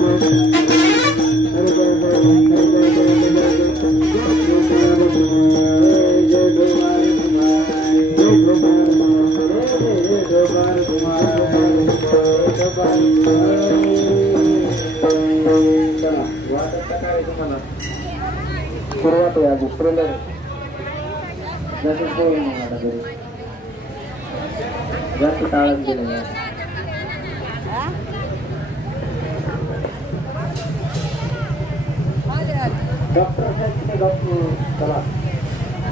सुरुवात आहे आज ट्रेलर जास्त टाळत गेले डॉक्टर चला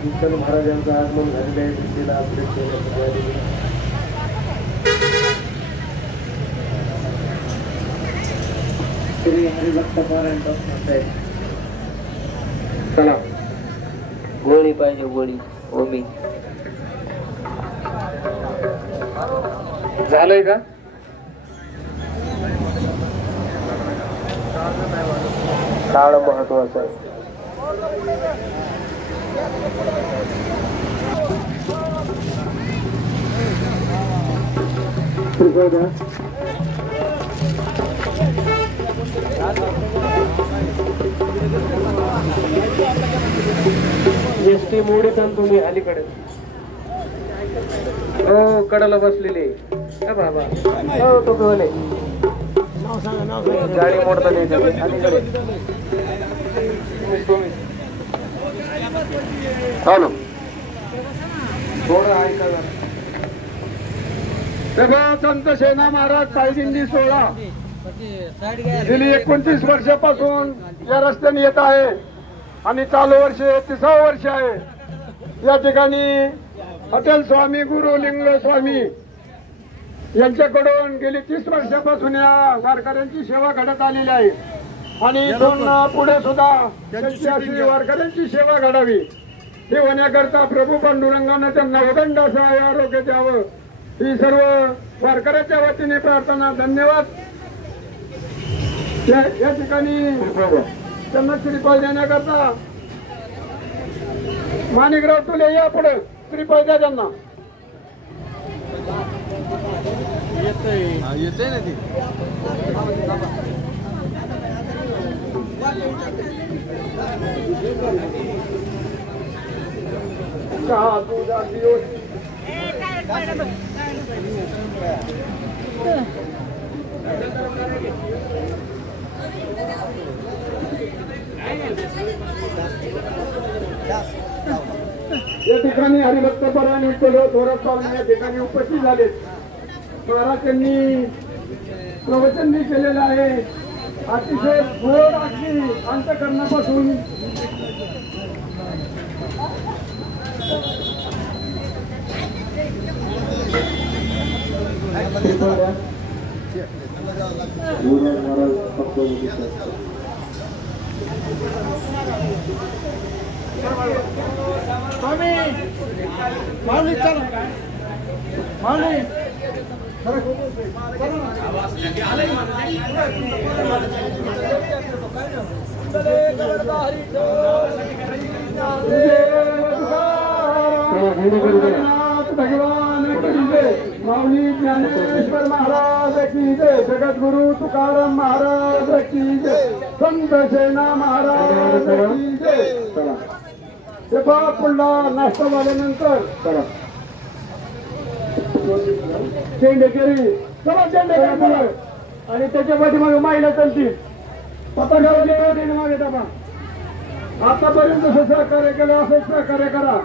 विठ्ठल महाराजांचं आगमन झालेलं आहे. दिल्लीला श्री हरिभक्त पारायण साहेब चला गोळी पाहिजे गोळी ओमी झालंय का काळ महत्वाचं आहे. एसटी मोडीत तुम्ही अलीकडे हो कडाला बसलेले बाबा हो तो बोले गाडी मोडता नाही अलीकडे हॅलो थोडं ऐका संत सेना महाराज पायदिंडी सोहळा गेली 29 वर्षापासून या रस्त्याने येत आहे आणि चालू वर्ष 30वे वर्ष आहे. या ठिकाणी अटल स्वामी गुरु लिंग स्वामी यांच्याकडून गेली 30 वर्षापासून या वारकऱ्यांची सेवा घडत आलेली आहे आणि इथून पुढे सुद्धा त्यांची वारकऱ्यांची सेवा घडावी हे होण्याकरता प्रभू पांडुरंगाने त्यांना उदंड असं आरोग्य द्यावं ही सर्व वारकऱ्याच्या वतीने प्रार्थना. धन्यवाद. या ठिकाणी त्यांना श्रीफळ देण्याकरता माणिकराव तुले या पुढे श्रीफळ द्या त्यांना. येते ना ती या ठिकाणी हरिभक्त परायण विठ्ठल थोरात स्वामी या ठिकाणी उपस्थित झाले. महाराज त्यांनी प्रवचन केलेलं आहे. अतिशय गोड अगदी अंतःकरणापासून स्वामी माऊली चल माऊली भगवान माऊली ज्ञानेश्वर महाराज की जय. जगद्गुरु तुकाराम महाराज की जय. संत सेना महाराज की जय. ते पुन्हा नाश्ता झाल्यानंतर चला चेंडेकेरी चला चेंडेकेरी आणि त्याच्या पाठीमागे महिला चालतील पताकावली मागे दाबा. आतापर्यंत सहकार्य केलं असंच सहकार्य करा.